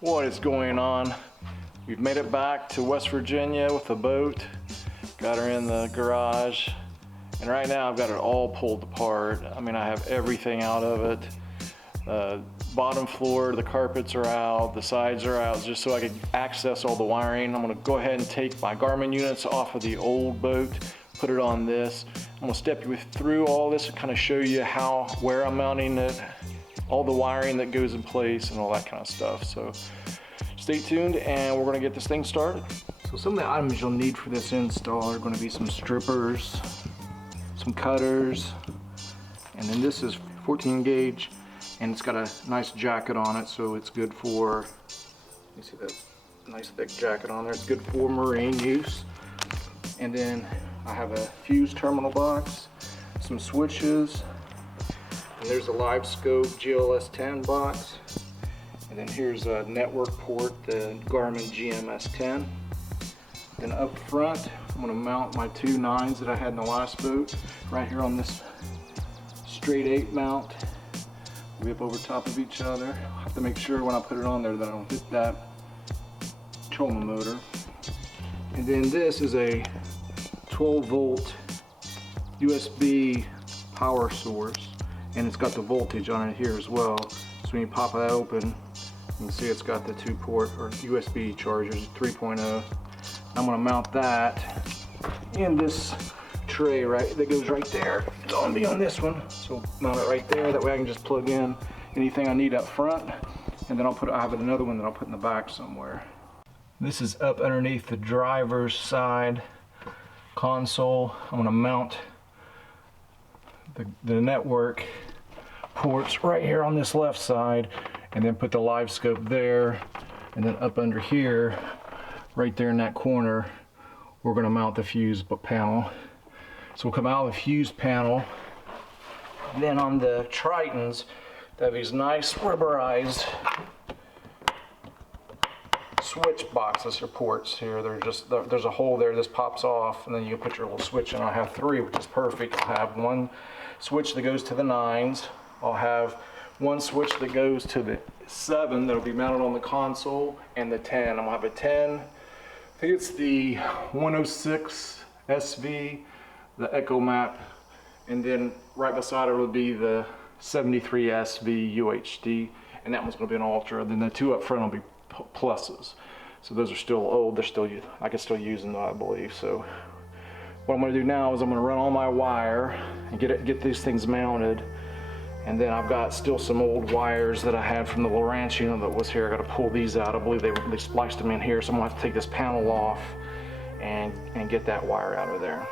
What is going on? We've made it back to West Virginia with the boat. Got her in the garage. And right now I've got it all pulled apart. I mean, I have everything out of it. Bottom floor, the carpets are out, the sides are out, just so I could access all the wiring. I'm gonna go ahead and take my Garmin units off of the old boat, put it on this. I'm gonna step you through all this and kind of show you where I'm mounting it, all the wiring that goes in place and all that kind of stuff. So stay tuned and we're gonna get this thing started. So some of the items you'll need for this install are gonna be some strippers, some cutters, and then this is 14 gauge and it's got a nice jacket on it, so it's good for, you see that nice thick jacket on there, it's good for marine use. And then I have a fuse terminal box, some switches, and there's a Livescope GLS10 box, and then here's a network port, the Garmin GMS10. Then up front, I'm going to mount my two 9s that I had in the last boat right here on this straight 8 mount. We'll be up over top of each other. I have to make sure when I put it on there that I don't hit that Echomap motor. And then this is a 12 volt USB power source, and it's got the voltage on it here as well. So when you pop that open, you can see it's got the 2-port or USB chargers, 3.0. I'm going to mount that in this tray that goes right there. It's going to be on this one, so mount it right there. That way I can just plug in anything I need up front, and then I have another one that I'll put in the back somewhere. This is up underneath the driver's side console. I'm going to mount the network ports right here on this left side, and then put the Livescope there, and then up under here, right there in that corner, we're going to mount the fuse panel. So we'll come out of the fuse panel, and then on the Tritons, they have these nice rubberized switch boxes or ports here. There's a hole there, this pops off, and then you put your little switch in. I have 3, which is perfect. I'll have one switch that goes to the 9s. I'll have one switch that goes to the 7 that'll be mounted on the console, and the 10. I'm gonna have a 10, I think it's the 106 SV, the Echomap, and then right beside it will be the 73 SV UHD, and that one's gonna be an Ultra. Then the 2 up front will be pluses. So those are still old, I can still use them, I believe. So what I'm gonna do now is I'm gonna run all my wire and get these things mounted. And then I've got still some old wires that I had from the Laurentian that was here. I gotta pull these out. I believe they spliced them in here, so I'm gonna have to take this panel off and get that wire out of there.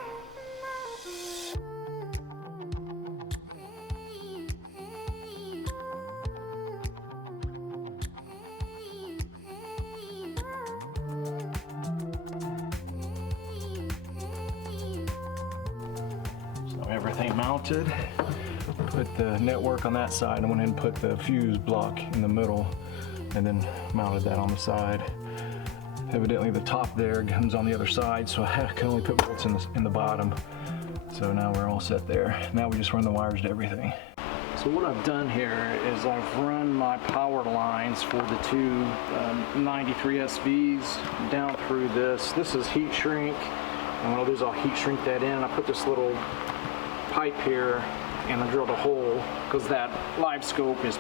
So everything mounted. Put the network on that side. I went ahead and put the fuse block in the middle and then mounted that on the side. Evidently the top there comes on the other side, so I can only put bolts in the bottom. So now we're all set there. Now we just run the wires to everything. So what I've done here is I've run my power lines for the two 93 SVs down through this. This is heat shrink, and what I'll do is I'll heat shrink that in. I put this little pipe here and I drilled a hole because that Livescope is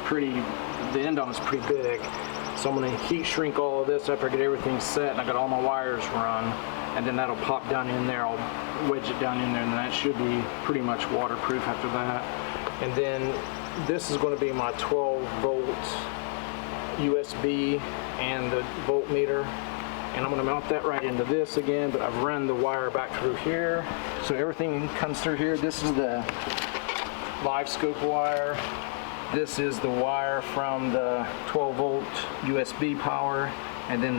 the end on it's pretty big. So I'm gonna heat shrink all of this after I get everything set and I got all my wires run, and then that'll pop down in there. I'll wedge it down in there, and then that should be pretty much waterproof after that. And then this is going to be my 12 volt USB and the voltmeter, and I'm going to mount that right into this again, but I've run the wire back through here. So everything comes through here. This is the Livescope wire. This is the wire from the 12 volt USB power, and then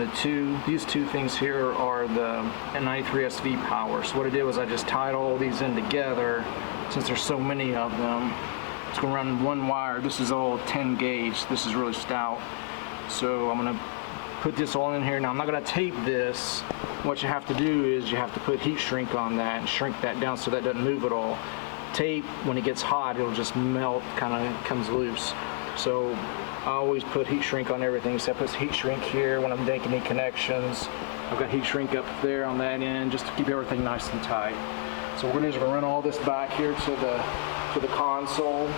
these two things here are the N93 SV power. So what I did was I just tied all these in together. Since there's so many of them, it's going to run one wire. This is all 10 gauge. This is really stout. So I'm going to put this all in here. Now I'm not going to tape this. What you have to do is you have to put heat shrink on that and shrink that down so that doesn't move at all. tape, when it gets hot, it'll just melt, kind of comes loose. So I always put heat shrink on everything. So I put heat shrink here when I'm making any connections. I've got heat shrink up there on that end just to keep everything nice and tight. So what we're going to do is we're going to run all this back here to the console,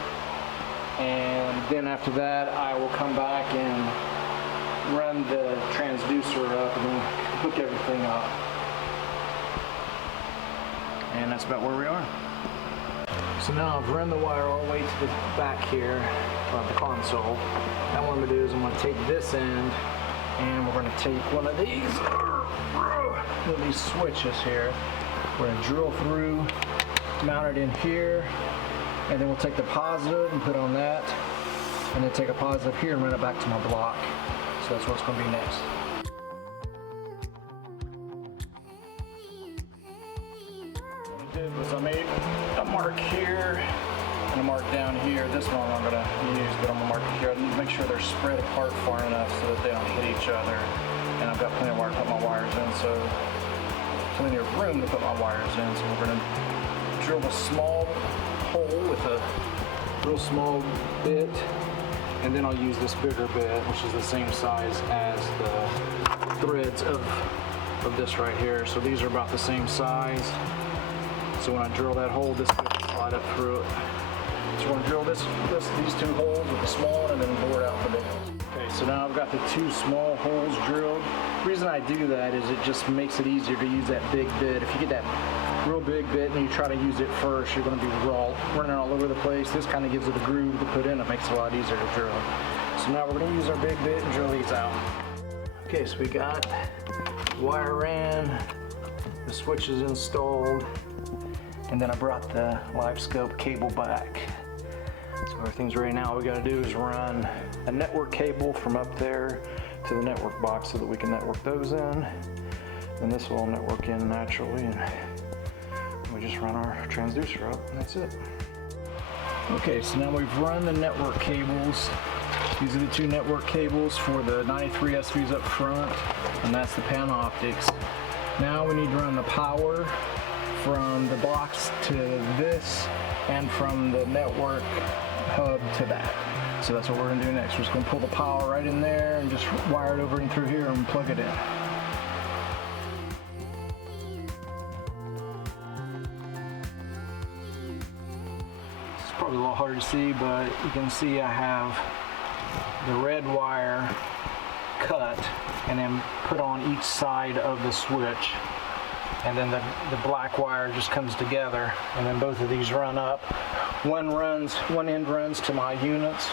and then after that I will come back and run the transducer up and then hook everything up. And that's about where we are. So now I've run the wire all the way to the back here of the console. Now what I'm going to do is I'm going to take this end and we're going to take one of these switches here. We're going to drill through, mount it in here, and then we'll take the positive and put on that, and then take a positive here and run it back to my block. So that's what's going to be next. What I did was I made a mark here and a mark down here. This one I'm going to use, but I'm going to mark it here. I need to make sure they're spread apart far enough so that they don't hit each other. And I've got plenty of wire to put my wires in, so plenty of room to put my wires in. So we're going to drill a small hole with a real small bit, and then I'll use this bigger bit, which is the same size as the threads of this right here. So these are about the same size. So when I drill that hole, this bit will slide up through it. So we're going to drill these two holes with the small one and then bore it out the big one. Okay, so now I've got the two small holes drilled. The reason I do that is it just makes it easier to use that big bit. If you get that real big bit and you try to use it first, you're going to be running all over the place. This kind of gives it a groove to put in. It makes it a lot easier to drill. So now we're going to use our big bit and drill these out. Okay, so we got the wire ran, the switches installed, and then I brought the Livescope cable back. So everything's ready now. All we got to do is run a network cable from up there to the network box so that we can network those in. And this will all network in naturally, and we just run our transducer up, and that's it. Okay, so now we've run the network cables. These are the two network cables for the 93 SVs up front, and that's the Panoptics. Now we need to run the power from the box to this, and from the network hub to that. So that's what we're going to do next. We're just going to pull the power right in there and just wire it over and through here and plug it in. It's probably a little hard to see, but you can see I have the red wire cut and then put on each side of the switch. And then the black wire just comes together, and then both of these run up. One end runs to my units,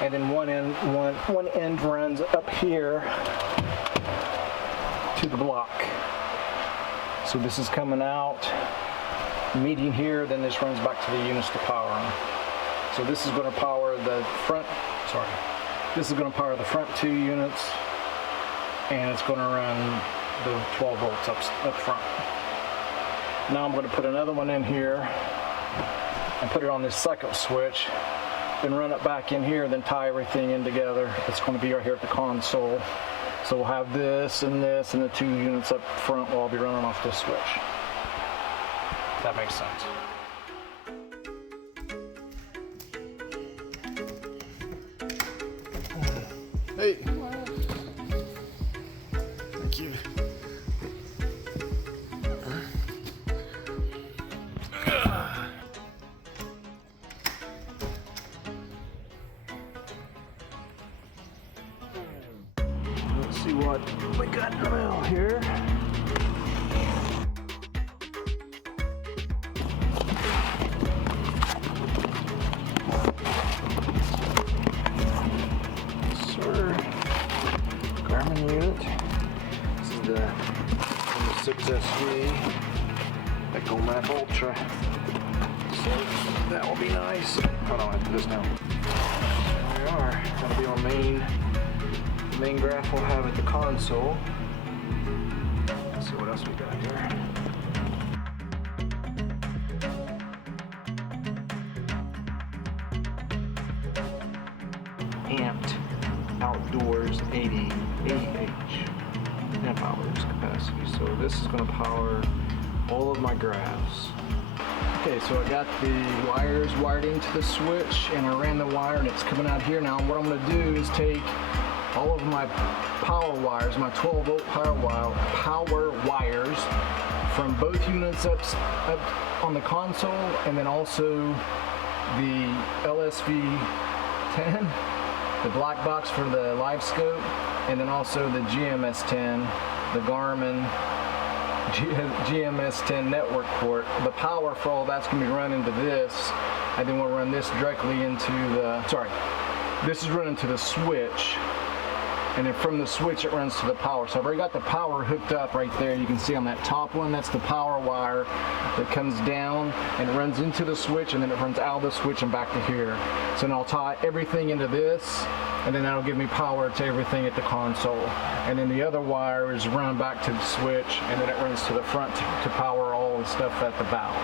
and then one end runs up here to the block. So this is coming out, meeting here, then this runs back to the units to power them. So this is going to power the front, this is going to power the front two units, and it's going to run the 12 volts up front. Now I'm going to put another one in here and put it on this second switch, then run it back in here, then tie everything in together. It's going to be right here at the console. So we'll have this and the two units up front will all be running off this switch. That makes sense. Hey. Thank you. Let's see what we got in the mail here. Garmin unit. This is the 6 SV Echomap Ultra. So that will be nice. Hold on, I put this down. There we are. That'll be our main graph we'll have at the console. Let's see what else we got here. Amped outdoors 80 amp hours capacity. So this is going to power all of my graphs. Okay, so I got the wires wired into the switch and I ran the wire and it's coming out here now. What I'm going to do is take all of my power wires, my 12 volt power wires from both units up on the console, and then also the LSV10, the black box for the Livescope, and then also the GMS10, the Garmin GMS10 network port. The power for all that's going to be run into this, and then we'll run this directly into the, this is running to the switch, and then from the switch it runs to the power. So I've already got the power hooked up right there. You can see on that top one, that's the power wire that comes down and it runs into the switch, and then it runs out of the switch and back to here. So now I'll tie everything into this, and then that'll give me power to everything at the console. And then the other wire is run back to the switch, and then it runs to the front to power all the stuff at the bow.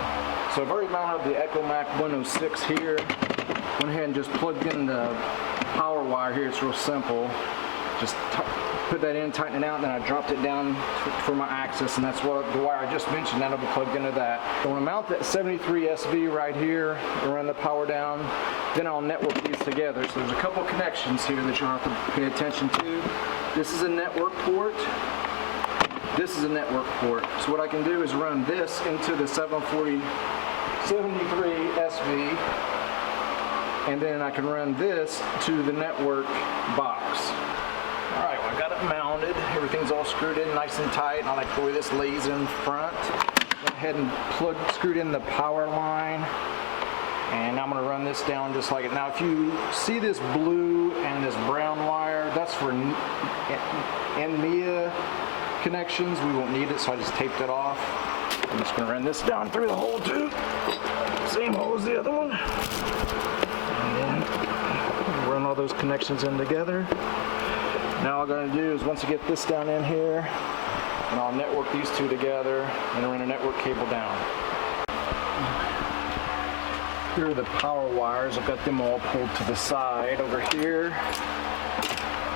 So I've already mounted the Echomap 106 here. Went ahead and just plugged in the power wire here. It's real simple. Just put that in, tighten it out, and then I dropped it down for my axis, and that's what the wire I just mentioned, that'll be plugged into that. So when I mount that 73 SV right here and run the power down, then I'll network these together. So there's a couple connections here that you'll have to pay attention to. This is a network port. This is a network port. So what I can do is run this into the 73 SV, and then I can run this to the network box. Alright, well, I got it mounted. Everything's all screwed in nice and tight, and I like the way this lays in front. Went ahead and screwed in the power line, and I'm going to run this down just like it. Now, if you see this blue and this brown wire, that's for NMIA connections. We won't need it, so I just taped it off. I'm just going to run this down through the hole too. Same hole as the other one. And then run all those connections in together. Now all I'm going to do is, once I get this down in here, and I'll network these two together and run a network cable down. Here are the power wires. I've got them all pulled to the side over here.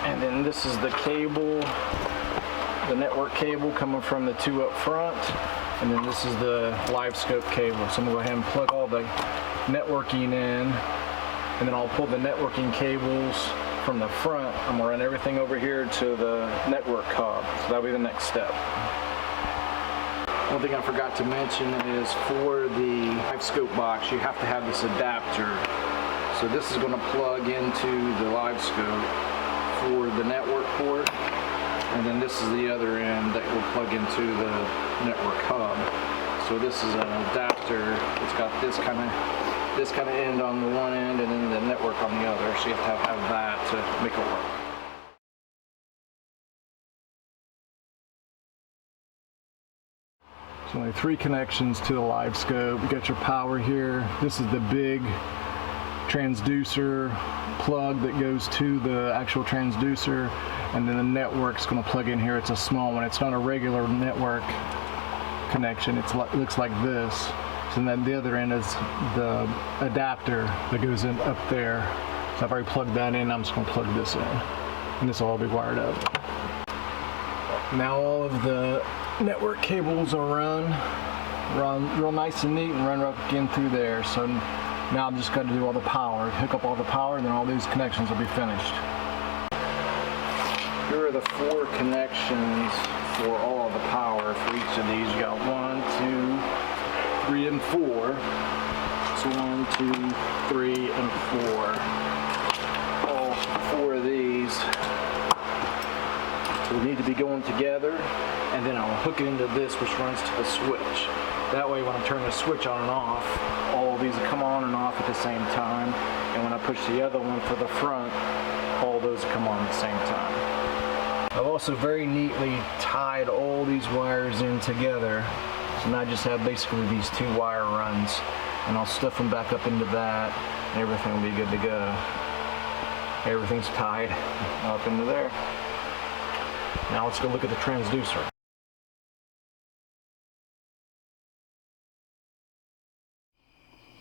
And then this is the cable, the network cable coming from the two up front. And then this is the Livescope cable. So I'm going to go ahead and plug all the networking in, and then I'll pull the networking cables from the front. I'm going to run everything over here to the network hub. So that'll be the next step. One thing I forgot to mention is for the Livescope box, you have to have this adapter. So this is going to plug into the Livescope for the network port, and then this is the other end that will plug into the network hub. So this is an adapter. It's got this kind of end on the one end, and then the network on the other, so you have to have that to make it work. So only 3 connections to the Livescope. You got your power here. This is the big transducer plug that goes to the actual transducer, and then the network's going to plug in here. It's a small one. It's not a regular network connection. It looks like this. And then the other end is the adapter that goes in up there. So I've already plugged that in. I'm just going to plug this in, and this will all be wired up. Now all of the network cables are run real nice and neat and run right again through there. So now I'm just going to do all the power, hook up all the power, and then all these connections will be finished. Here are the 4 connections for all of the power for each of these. You got 1, 2, 3, and 4. So 1, 2, 3, and 4. All 4 of these will need to be going together, and then I'll hook it into this, which runs to the switch. That way when I turn the switch on and off, all of these will come on and off at the same time, and when I push the other one for the front, all those come on at the same time. I've also very neatly tied all these wires in together. So now I just have basically these 2 wire runs, and I'll stuff them back up into that, and everything will be good to go. Everything's tied up into there. Now let's go look at the transducer.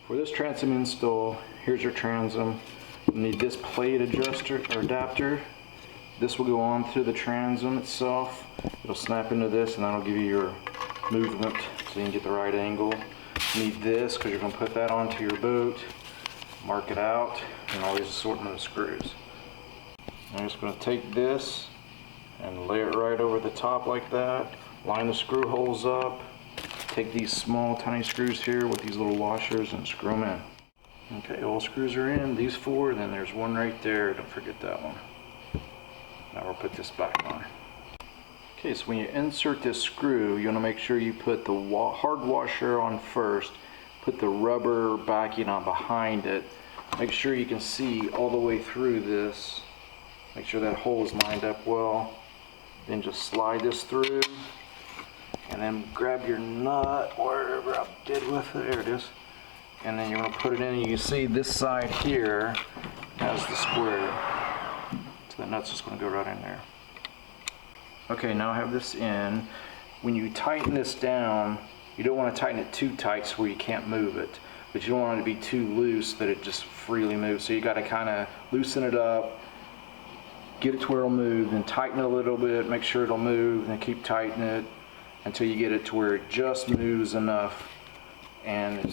For this transom install, here's your transom. You need this plate adjuster or adapter. This will go on through the transom itself. It'll snap into this, and that'll give you your movement so you can get the right angle. You need this because you're going to put that onto your boat. Mark it out, and all these assortment of screws. I'm just going to take this and lay it right over the top like that. Line the screw holes up. Take these small tiny screws here with these little washers and screw them in. Okay, all screws are in, these 4, then there's one right there, don't forget that one. Now we'll put this back on. Okay, so when you insert this screw, you want to make sure you put the hard washer on first, put the rubber backing on behind it. Make sure you can see all the way through this. Make sure that hole is lined up well. Then just slide this through, and then grab your nut, wherever I did with it, there it is. And then you're going to put it in, and you can see this side here has the square. So the nut's just going to go right in there. Okay, now I have this in. When you tighten this down, you don't want to tighten it too tight so where you can't move it. But you don't want it to be too loose that it just freely moves. So you got to kind of loosen it up, get it to where it'll move, then tighten it a little bit, make sure it'll move, and then keep tightening it until you get it to where it just moves enough,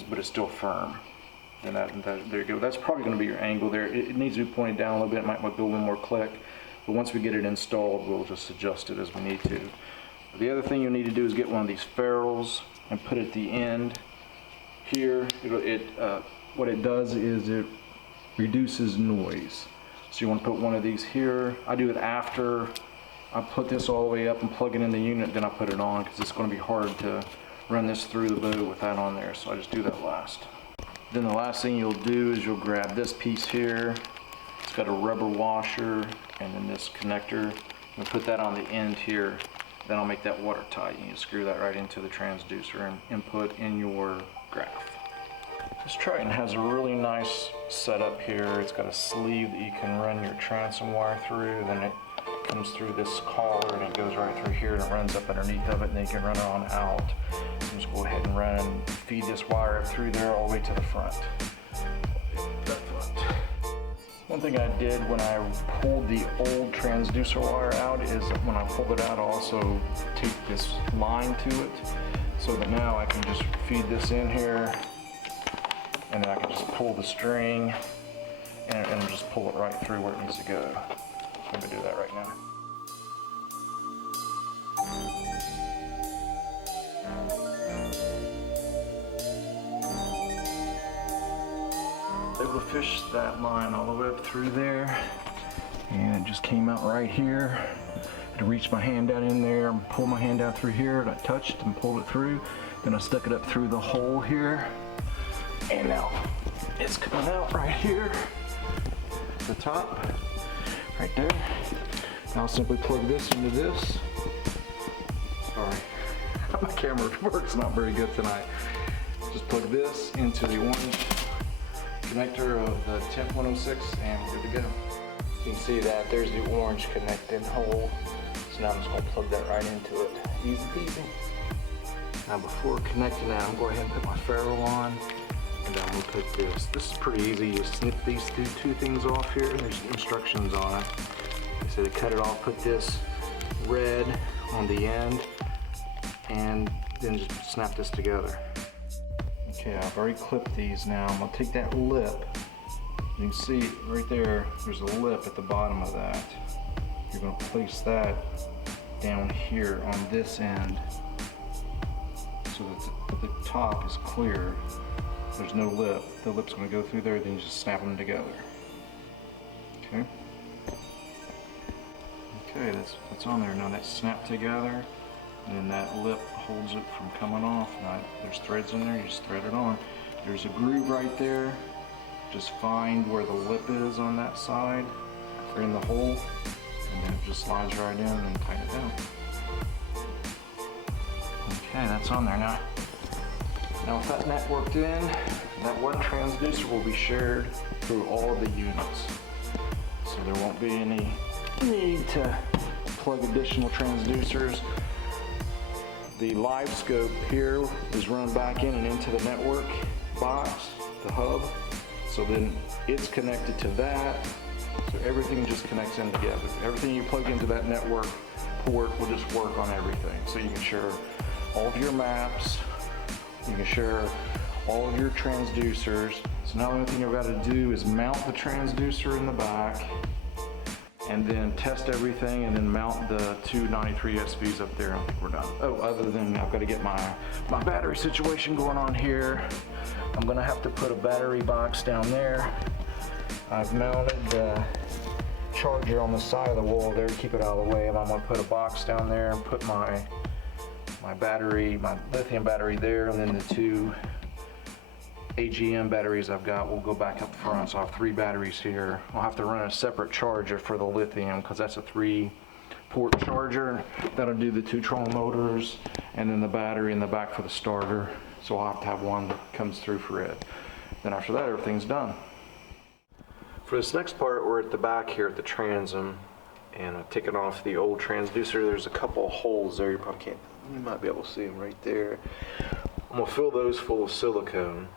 but it's still firm. And there you go. That's probably going to be your angle there. It needs to be pointed down a little bit. It might go a little more click. But once we get it installed, we'll just adjust it as we need to. The other thing you'll need to do is get one of these ferrules and put it at the end here. What it does is it reduces noise. So you want to put one of these here. I do it after I put this all the way up and plug it in the unit, then I put it on because it's going to be hard to run this through the boat with that on there. So I just do that last. Then the last thing you'll do is you'll grab this piece here. It's got a rubber washer and then this connector. You'll put that on the end here. Then I'll make that watertight. You screw that right into the transducer and input in your graph. This Triton has a really nice setup here. It's got a sleeve that you can run your transom wire through. Then it comes through this collar and it goes right through here and it runs up underneath of it, and then you can run it on out. Just go ahead and run and feed this wire up through there all the way to the front. One thing I did when I pulled the old transducer wire out is when I pulled it out, I also taped this line to it so that now I can just feed this in here and then I can just pull the string and just pull it right through where it needs to go. So I'm going to do that right now. Able to fish that line all the way up through there, and it just came out right here. I had to reach my hand down in there and pull my hand down through here, and I touched and pulled it through. Then I stuck it up through the hole here, and now it's coming out right here at the top, right there. Now I'll simply plug this into this. Sorry, my camera work's not very good tonight. Just plug this into the orange connector of the temp 106 and we're good to go. You can see that there's the orange connected hole. So now I'm just going to plug that right into it. Easy peasy. Now before connecting that, I'm going to go ahead and put my ferrule on, and then I'm going to put this. This is pretty easy. You snip these two things off here. There's instructions on it. So to cut it off, put this red on the end and then just snap this together. Okay, I've already clipped these now. I'm going to take that lip. You can see right there, there's a lip at the bottom of that. You're going to place that down here on this end so that the top is clear. There's no lip. The lip's going to go through there, then you just snap them together. Okay. Okay, that's on there. Now that's snapped together, and then that lip holds it from coming off. Now there's threads in there, you just thread it on. There's a groove right there. Just find where the lip is on that side, or in the hole, and then it just slides right in and tighten it down. Okay, that's on there now. Now with that net worked in, that one transducer will be shared through all of the units. So there won't be any need to plug additional transducers. The Livescope here is run back in and into the network box, the hub. So then it's connected to that. So everything just connects in together. Everything you plug into that network port will just work on everything. So you can share all of your maps. You can share all of your transducers. So now the only thing I've got to do is mount the transducer in the back, and then test everything, and then mount the two 93 SVs up there. I think we're done. Oh, other than I've got to get my battery situation going on here. I'm gonna have to put a battery box down there. I've mounted the charger on the side of the wall there to keep it out of the way, and I'm gonna put a box down there and put my battery, my lithium battery there, and then the two AGM batteries I've got will go back up front. So I have 3 batteries here. I'll have to run a separate charger for the lithium because that's a 3-port charger. That'll do the 2 trolling motors, and then the battery in the back for the starter. So I'll have to have one that comes through for it. Then after that, everything's done. For this next part, we're at the back here at the transom, and I've taken off the old transducer. There's a couple of holes there. You might be able to see them right there. I'm gonna fill those full of silicone,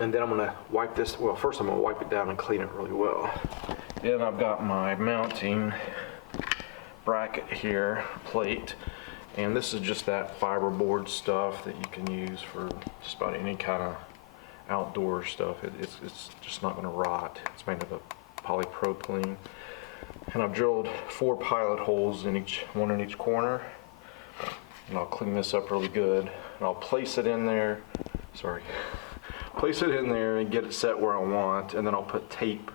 and then I'm gonna wipe this. Well, first I'm gonna wipe it down and clean it really well. Then I've got my mounting bracket here, plate, and this is just that fiberboard stuff that you can use for just about any kind of outdoor stuff. It's just not going to rot. It's made of a polypropylene, and I've drilled 4 pilot holes in one in each corner, and I'll clean this up really good, and I'll place it in there. Place it in there and get it set where I want, and then I'll put tape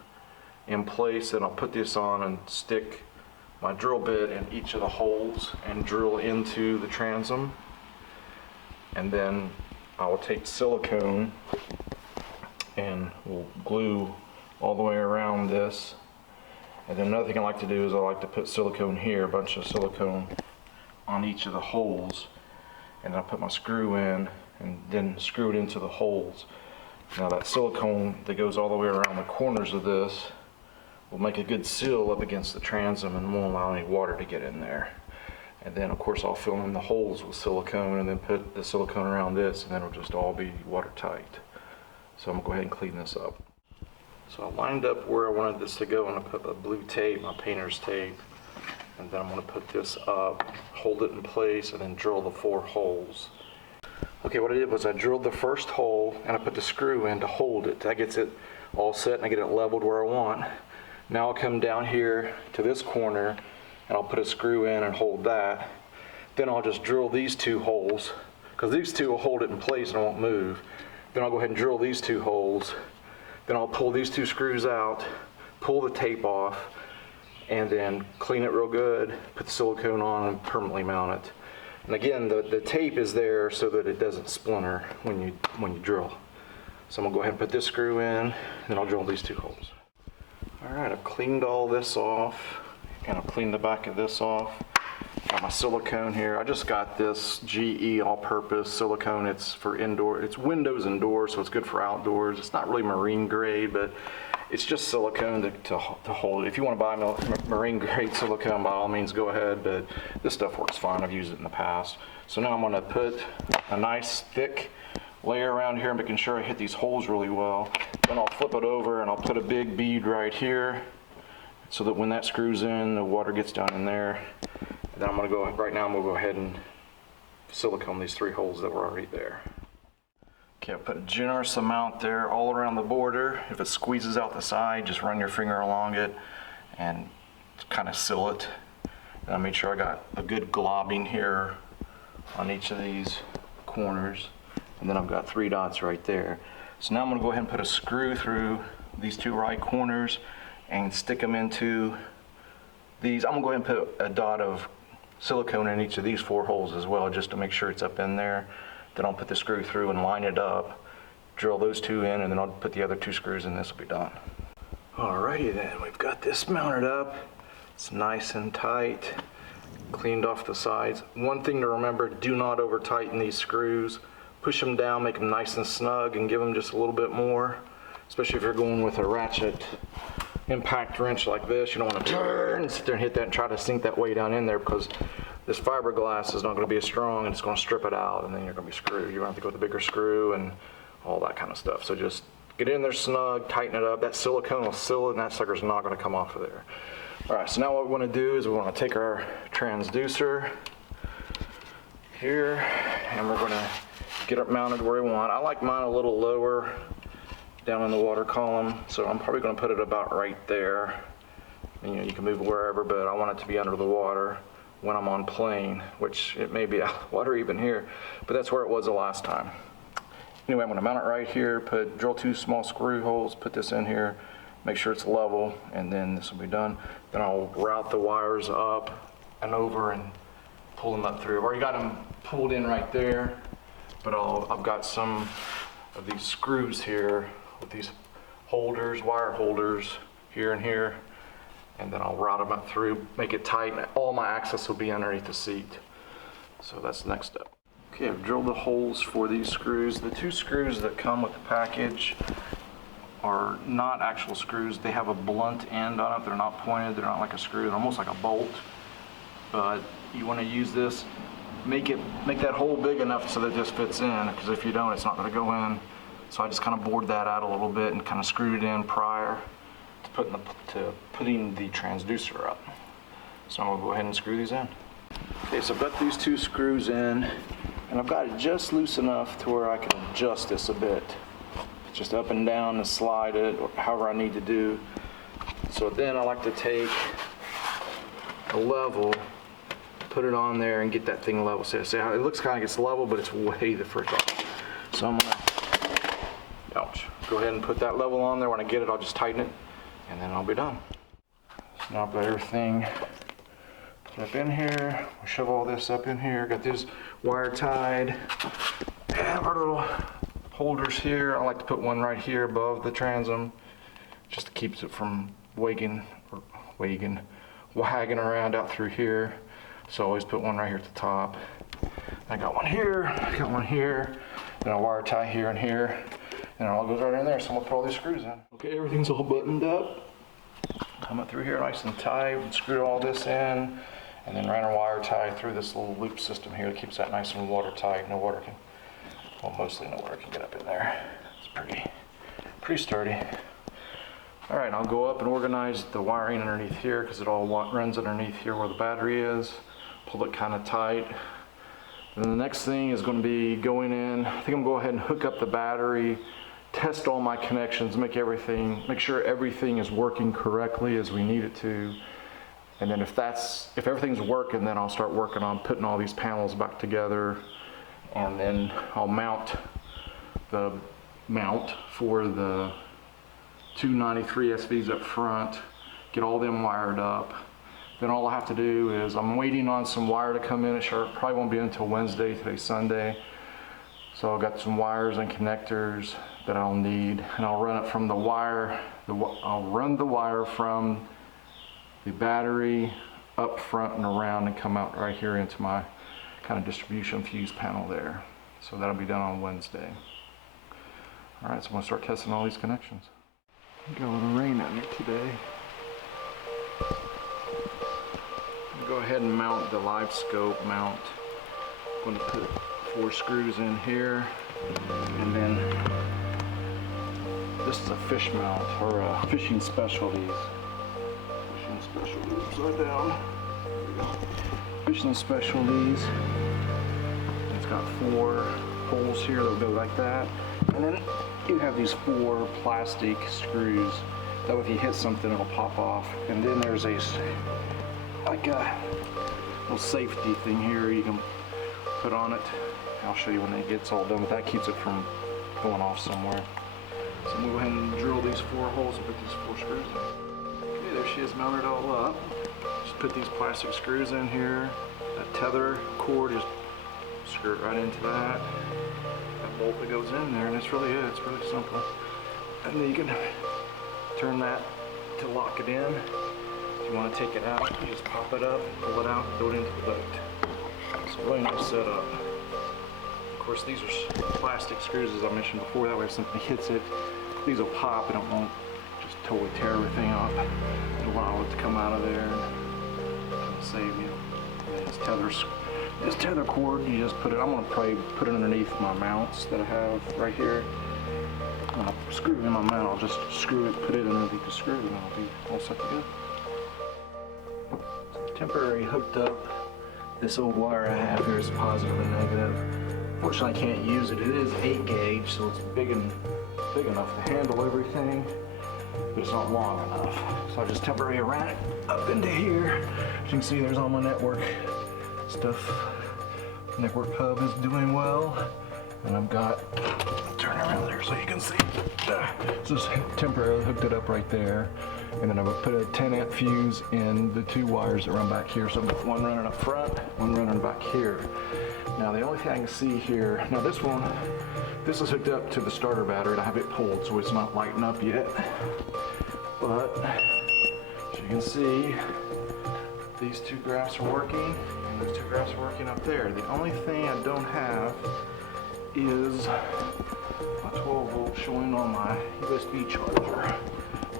in place, and I'll put this on and stick my drill bit in each of the holes and drill into the transom, and then I will take silicone and we'll glue all the way around this. And then another thing I like to do is I like to put silicone here, a bunch of silicone on each of the holes, and then I put my screw in and then screw it into the holes. Now that silicone that goes all the way around the corners of this will make a good seal up against the transom and won't allow any water to get in there. And then of course I'll fill in the holes with silicone and then put the silicone around this, and then it'll just all be watertight. So I'm gonna go ahead and clean this up. So I lined up where I wanted this to go, and I put the blue tape, my painter's tape, and then I'm gonna put this up, hold it in place, and then drill the 4 holes. Okay, what I did was I drilled the first hole and I put the screw in to hold it. That gets it all set and I get it leveled where I want. Now I'll come down here to this corner and I'll put a screw in and hold that. Then I'll just drill these 2 holes, because these 2 will hold it in place and it won't move. Then I'll go ahead and drill these 2 holes. Then I'll pull these 2 screws out, pull the tape off, and then clean it real good, put the silicone on and permanently mount it. And again, the tape is there so that it doesn't splinter when you drill. So I'm gonna go ahead and put this screw in, and then I'll drill these 2 holes. All right, I've cleaned all this off, and I've cleaned the back of this off. Got my silicone here. I just got this GE all-purpose silicone. It's for indoor. It's windows and doors, so it's good for outdoors. It's not really marine grade, but it's just silicone to hold it. If you want to buy marine grade silicone, by all means go ahead, but this stuff works fine. I've used it in the past. So now I'm going to put a nice thick layer around here, making sure I hit these holes really well. Then I'll flip it over and I'll put a big bead right here so that when that screws in, the water gets down in there. And then I'm going to go, right now I'm going to go ahead and silicone these 3 holes that were already there. Okay, I'll put a generous amount there all around the border. If it squeezes out the side, just run your finger along it and kind of seal it. And I made sure I got a good globbing here on each of these corners. And then I've got 3 dots right there. So now I'm going to go ahead and put a screw through these 2 right corners and stick them into these. I'm going to go ahead and put a dot of silicone in each of these 4 holes as well, just to make sure it's up in there. Then I'll put the screw through and line it up, drill those 2 in, and then I'll put the other 2 screws in. This will be done. Alrighty then, we've got this mounted up. It's nice and tight, cleaned off the sides. One thing to remember, do not over tighten these screws. Push them down, make them nice and snug, and give them just a little bit more, especially if you're going with a ratchet impact wrench like this. You don't want to turn and sit there and hit that and try to sink that way down in there, because this fiberglass is not going to be as strong and it's going to strip it out, and then you're going to be screwed. You're going to have to go with a bigger screw and all that kind of stuff. So just get in there snug, tighten it up. That silicone will seal it, and that sucker's not going to come off of there. All right, so now what we want to do is we want to take our transducer here, and we're gonna get it mounted where we want. I like mine a little lower down in the water column, so I'm probably gonna put it about right there. And, you know, you can move it wherever, but I want it to be under the water when I'm on plane, which it may be out of the water even here, but that's where it was the last time. Anyway, I'm gonna mount it right here, drill 2 small screw holes, put this in here, make sure it's level, and then this will be done. Then I'll route the wires up and over and pull them up through. I've already got them pulled in right there, but I've got some of these screws here with these holders, wire holders here and here, and then I'll route them up through, make it tight, and all my access will be underneath the seat. So that's the next step. Okay, I've drilled the holes for these screws. The 2 screws that come with the package are not actual screws. They have a blunt end on it. They're not pointed. They're not like a screw. They're almost like a bolt. But you want to use this, make that hole big enough so that this fits in, because if you don't, it's not going to go in. So I just kind of bored that out a little bit and kind of screwed it in prior to putting the transducer up. So I'm going to go ahead and screw these in. Okay, so I've got these 2 screws in, and I've got it just loose enough to where I can adjust this a bit. Just up and down and slide it, or however I need to do. So then I like to take a level, put it on there, and get that thing level. See how it looks kind of gets level, but it's way the frick off. So I'm gonna, go ahead and put that level on there. When I get it, I'll just tighten it, and then I'll be done. So now I've got everything put up in here. We'll shove all this up in here. Got this wire tied. And our little holders here. I like to put one right here above the transom, just to keep it from wagging around out through here. So I always put one right here at the top. I got one here, then a wire tie here and here, and it all goes right in there. So I'm gonna put all these screws in. Okay, everything's all buttoned up. Come up through here nice and tight, and screw all this in, and then ran a wire tie through this little loop system here that keeps that nice and watertight. No water can, well, mostly no water can get up in there. It's pretty sturdy. All right, I'll go up and organize the wiring underneath here, because it all runs underneath here where the battery is. Pull it kind of tight. And then the next thing is going to be going in. I think I'm going to go ahead and hook up the battery, test all my connections, make sure everything is working correctly as we need it to. And then if everything's working, then I'll start working on putting all these panels back together. And then I'll mount the mount for the 293 SVs up front, get all them wired up. Then all I have to do is, I'm waiting on some wire to come in. It probably won't be until Wednesday. Today's Sunday. So I've got some wires and connectors that I'll need, and I'll run it from the wire. I'll run the wire from the battery up front and around and come out right here into my kind of distribution fuse panel there. So that'll be done on Wednesday. All right, so I'm gonna start testing all these connections. Got a little rain out here today. Go ahead and mount the Livescope mount. I'm going to put 4 screws in here, and then this is a fish mount, or a fishing specialties. Upside down. There we go. Fishing specialties. It's got 4 holes here that go like that, and then you have these 4 plastic screws. That way, if you hit something, it'll pop off. And then there's like a little safety thing here you can put on it. I'll show you when it gets all done, but that keeps it from going off somewhere. So I'm gonna go ahead and drill these 4 holes and put these 4 screws in. Okay, there she is mounted all up. Just put these plastic screws in here. That tether cord, just screw it right into that. That bolt that goes in there, and that's really it. It's really simple. And then you can turn that to lock it in. If you want to take it out, you just pop it up, pull it out, throw it into the boat. It's a really nice setup. Of course, these are plastic screws, as I mentioned before. That way, if something hits it, these will pop and it won't just totally tear everything up. It'll allow it to come out of there and save you. And this tether cord, you just put it. I'm going to probably put it underneath my mounts that I have right here. When I screw it in my mount, I'll just screw it, put it underneath the screw, and it'll be all set to go. Temporary hooked up This old wire I have here is positive and negative. Fortunately, I can't use it. It is 8 gauge, so it's big enough to handle everything, but it's not long enough. So I just temporarily ran it up into here. As you can see, there's all my network stuff. Network hub is doing well, and I've got, turn around there so you can see. Just temporarily hooked it up right there, and then I would put a 10 amp fuse in the 2 wires that run back here. So I've got one running up front, one running back here. Now the only thing I can see here, now this is hooked up to the starter battery, and I have it pulled, so it's not lighting up yet. But as you can see, these 2 graphs are working, and those 2 graphs are working up there. The only thing I don't have is my 12 volt showing on my USB charger.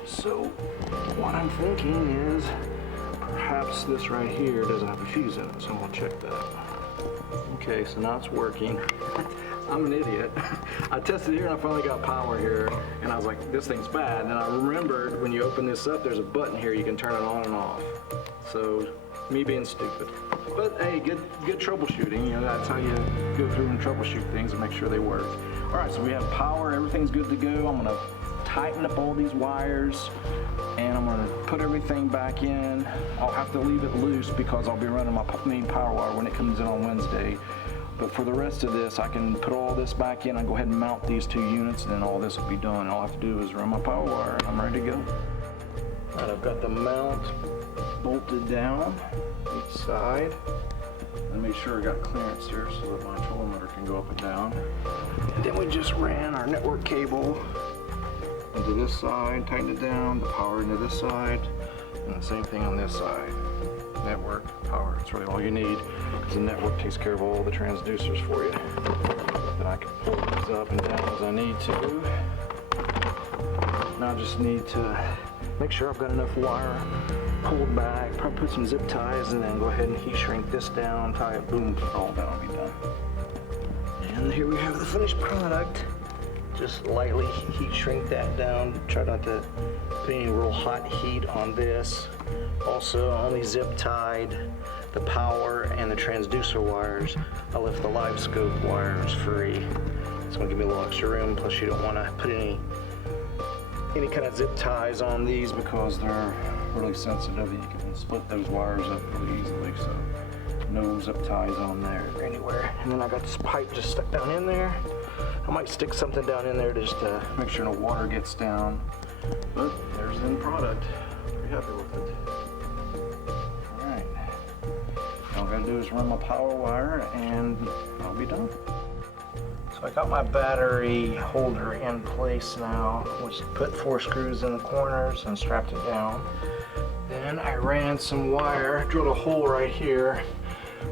So what I'm thinking is perhaps this right here doesn't have a fuse in it, so I'm gonna check that. Okay, so now it's working. I'm an idiot. I tested here and I finally got power here, and I was like, this thing's bad. And then I remembered when you open this up, there's a button here you can turn it on and off. So me being stupid. But hey, good troubleshooting. You know, that's how you go through and troubleshoot things and make sure they work. All right, so we have power. Everything's good to go. I'm gonna tighten up all these wires, and I'm gonna put everything back in. I'll have to leave it loose because I'll be running my main power wire when it comes in on Wednesday. But for the rest of this, I can put all this back in. I go ahead and mount these 2 units, and then all this will be done. All I have to do is run my power wire, and I'm ready to go. All right, I've got the mount bolted down each side. And make sure I got clearance here so that my control motor can go up and down. And then we just ran our network cable into this side, tighten it down, the power into this side, and the same thing on this side. Network, power, it's really all you need, because the network takes care of all the transducers for you. Then I can pull these up and down as I need to. Now I just need to make sure I've got enough wire pulled back, probably put some zip ties, and then go ahead and heat shrink this down, tie it, boom, all that'll be done. And here we have the finished product. Just lightly heat shrink that down. Try not to put any real hot heat on this. Also, only zip tied the power and the transducer wires. I left the Livescope wires free. It's gonna give me a little extra room. Plus, you don't want to put any kind of zip ties on these because they're really sensitive. You can split those wires up really easily. So, no zip ties on there anywhere. And then I got this pipe just stuck down in there. I might stick something down in there just to make sure no water gets down. But there's the end product. Pretty happy with it. Alright. All I gotta do is run my power wire and I'll be done. So I got my battery holder in place now, which put 4 screws in the corners and strapped it down. Then I ran some wire, drilled a hole right here,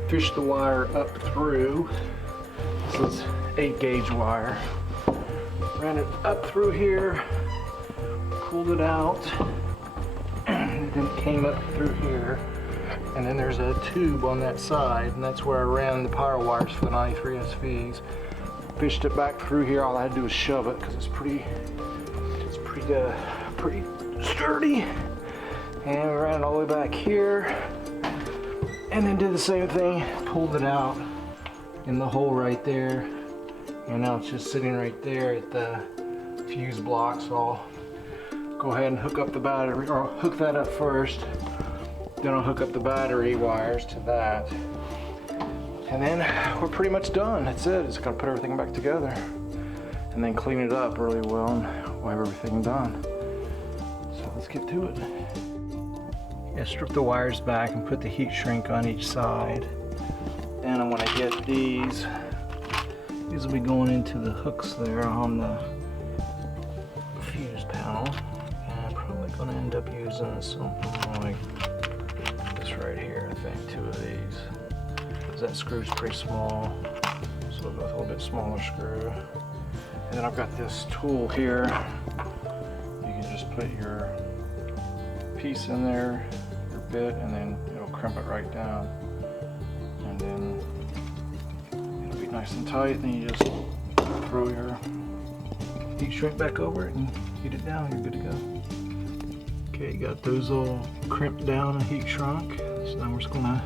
fished the wire up through. This is 8 gauge wire. Ran it up through here, pulled it out, and then it came up through here. And then there's a tube on that side, and that's where I ran the power wires for the 93 SVs. Fished it back through here. All I had to do was shove it because it's pretty sturdy. And we ran it all the way back here, and then did the same thing. Pulled it out in the hole right there, and now it's just sitting right there at the fuse block. So I'll go ahead and hook up the battery, or hook that up first. Then I'll hook up the battery wires to that. And then we're pretty much done. That's it. Just gotta put everything back together and then clean it up really well, and we'll have everything done. So let's get to it. Yeah, strip the wires back and put the heat shrink on each side. Then I'm gonna get these. These will be going into the hooks there on the fuse panel. And I'm probably gonna end up using something like this right here, I think, 2 of these. That screw's pretty small, so I'll go with a little bit smaller screw. And then I've got this tool here. You can just put your piece in there, your bit, and then it'll crimp it right down. And then it'll be nice and tight. Then you just throw your heat shrink back over it and heat it down. You're good to go. Okay, you got those all crimped down and heat shrunk. So now we're just gonna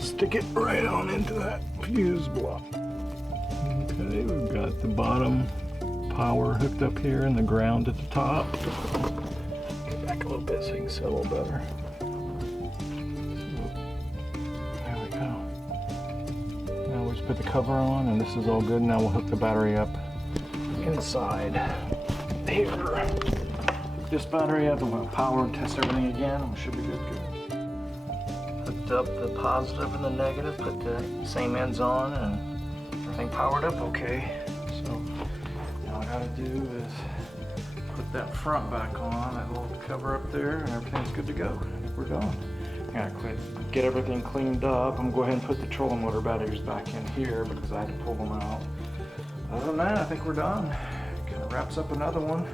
Stick it right on into that fuse block. Okay, we've got the bottom power hooked up here and the ground at the top. Get back a little bit so you can see a little better. There we go. Now we just put the cover on and this is all good. Now we'll hook the battery up inside here. Hook this battery up, I'm going to power and test everything again and we should be good. Hooked up the positive and the negative, put the same ends on and everything powered up okay. So now all I gotta do is put that front back on, that little cover up there, and everything's good to go. I think we're done. I gotta get everything cleaned up. I'm gonna go ahead and put the trolling motor batteries back in here because I had to pull them out. Other than that, I think we're done. Kind of wraps up another one.